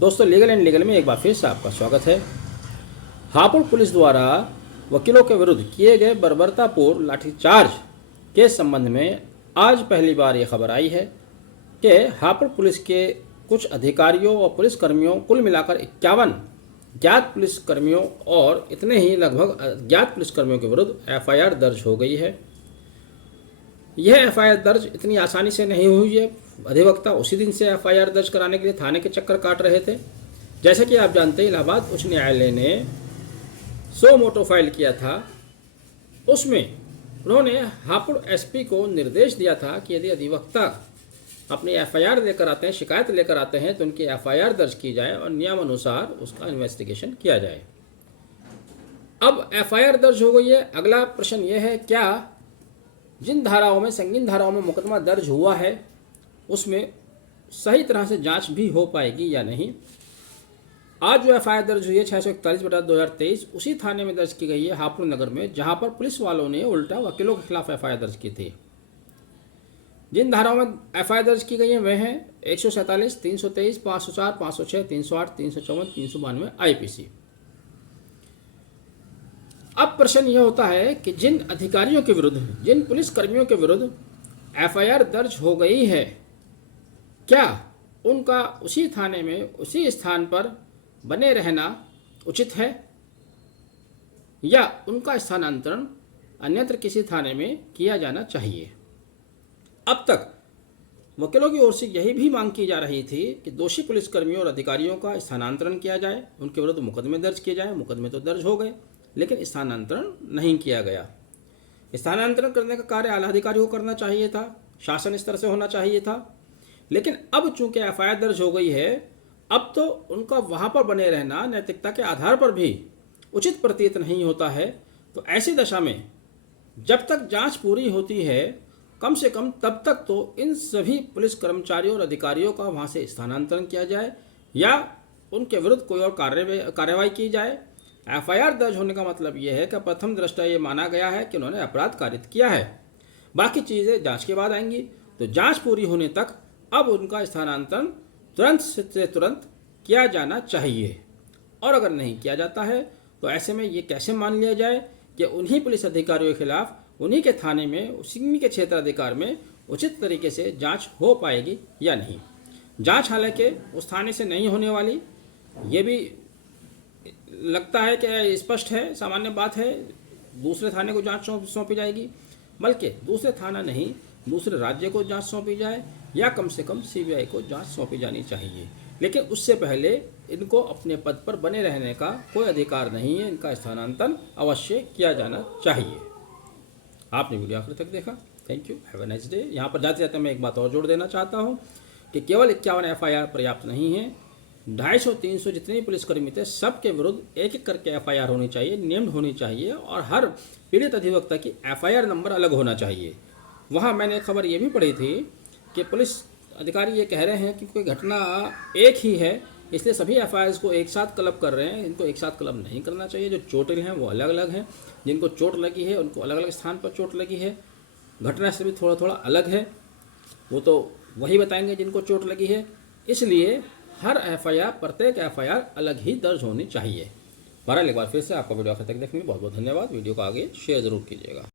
दोस्तों, legal and legal में एक बार फिर से आपका स्वागत है। हापुड़ पुलिस द्वारा वकीलों के विरुद्ध किए गए बर्बरतापूर्ण लाठीचार्ज के संबंध में आज पहली बार ये खबर आई है कि हापुड़ पुलिस के कुछ अधिकारियों और पुलिसकर्मियों, कुल मिलाकर 51 ज्ञात पुलिसकर्मियों और इतने ही लगभग अज्ञात पुलिसकर्मियों के विरुद्ध एफआईआर दर्ज हो गई है। यह एफआईआर दर्ज इतनी आसानी से नहीं हुई है। अधिवक्ता उसी दिन से एफआईआर दर्ज कराने के लिए थाने के चक्कर काट रहे थे। जैसे कि आप जानते हैं, इलाहाबाद उच्च न्यायालय ने सो मोटो फाइल किया था। उसमें उन्होंने हापुड़ एसपी को निर्देश दिया था कि यदि अधिवक्ता अपनी एफआईआर लेकर आते हैं, शिकायत लेकर आते हैं, तो उनकी एफआईआर दर्ज की जाए और नियमानुसार उसका इन्वेस्टिगेशन किया जाए। अब एफआईआर दर्ज हो गई है। अगला प्रश्न यह है, क्या जिन धाराओं में, संगीन धाराओं में मुकदमा दर्ज हुआ है उसमें सही तरह से जांच भी हो पाएगी या नहीं। आज जो एफआईआर दर्ज हुई है 641/2023 उसी थाने में दर्ज की गई है, हापुड़ नगर में, जहां पर पुलिस वालों ने उल्टा वकीलों के खिलाफ एफआईआर दर्ज की थी। जिन धाराओं में एफआईआर दर्ज की गई है वह हैं 147, 323, 504, 506, 308, 354, 392 आईपीसी। अब प्रश्न यह होता है कि जिन अधिकारियों के विरुद्ध, जिन पुलिसकर्मियों के विरुद्ध एफआईआर दर्ज हो गई है, क्या उनका उसी थाने में, उसी स्थान पर बने रहना उचित है या उनका स्थानांतरण अन्यत्र किसी थाने में किया जाना चाहिए। अब तक वकीलों की ओर से यही भी मांग की जा रही थी कि दोषी पुलिसकर्मियों और अधिकारियों का स्थानांतरण किया जाए, उनके विरुद्ध मुकदमे दर्ज किए जाए। मुकदमे तो दर्ज हो गए, लेकिन स्थानांतरण नहीं किया गया। स्थानांतरण करने का कार्य आला अधिकारी को करना चाहिए था, शासन स्तर से होना चाहिए था। लेकिन अब चूंकि एफआईआर दर्ज हो गई है, अब तो उनका वहां पर बने रहना नैतिकता के आधार पर भी उचित प्रतीत नहीं होता है। तो ऐसी दशा में जब तक जांच पूरी होती है, कम से कम तब तक तो इन सभी पुलिस कर्मचारियों और अधिकारियों का वहां से स्थानांतरण किया जाए या उनके विरुद्ध कोई और कार्यवाही की जाए। एफआईआर दर्ज होने का मतलब यह है कि प्रथम दृष्टया ये माना गया है कि उन्होंने अपराध कारित किया है। बाकी चीज़ें जांच के बाद आएंगी। तो जांच पूरी होने तक अब उनका स्थानांतरण तुरंत से तुरंत किया जाना चाहिए। और अगर नहीं किया जाता है तो ऐसे में ये कैसे मान लिया जाए कि उन्हीं पुलिस अधिकारियों के खिलाफ उन्हीं के थाने में, उसी के क्षेत्राधिकार में उचित तरीके से जाँच हो पाएगी या नहीं। जाँच हालांकि उस थाने से नहीं होने वाली, ये भी लगता है कि स्पष्ट है, सामान्य बात है। दूसरे थाने को जांच सौंपी जाएगी, बल्कि दूसरे थाना नहीं, दूसरे राज्य को जांच सौंपी जाए या कम से कम सीबीआई को जांच सौंपी जानी चाहिए। लेकिन उससे पहले इनको अपने पद पर बने रहने का कोई अधिकार नहीं है। इनका स्थानांतरण अवश्य किया जाना चाहिए। आपने वीडियो आखिर तक देखा, thank you, have a nice day. यहाँ पर जाते जाते मैं एक बात और जोड़ देना चाहता हूँ कि केवल 51 एफआईआर पर्याप्त नहीं है। 250-300 जितने भी पुलिसकर्मी थे, सबके विरुद्ध एक एक करके एफआईआर होनी चाहिए, नेम्ड होनी चाहिए और हर पीड़ित अधिवक्ता की एफआईआर नंबर अलग होना चाहिए। वहाँ मैंने एक खबर ये भी पढ़ी थी कि पुलिस अधिकारी ये कह रहे हैं कि कोई घटना एक ही है, इसलिए सभी एफआईआर को एक साथ क्लब कर रहे हैं। इनको एक साथ क्लब नहीं करना चाहिए। जो चोटिल हैं वो अलग अलग हैं, जिनको चोट लगी है उनको अलग अलग स्थान पर चोट लगी है। घटना से भी थोड़ा थोड़ा अलग है, वो तो वही बताएंगे जिनको चोट लगी है। इसलिए हर एफआईआर, प्रत्येक एफआईआर अलग ही दर्ज होनी चाहिए। बहरहाल एक बार फिर से आपका वीडियो आखिर तक देखने में बहुत बहुत धन्यवाद। वीडियो को आगे शेयर जरूर कीजिएगा।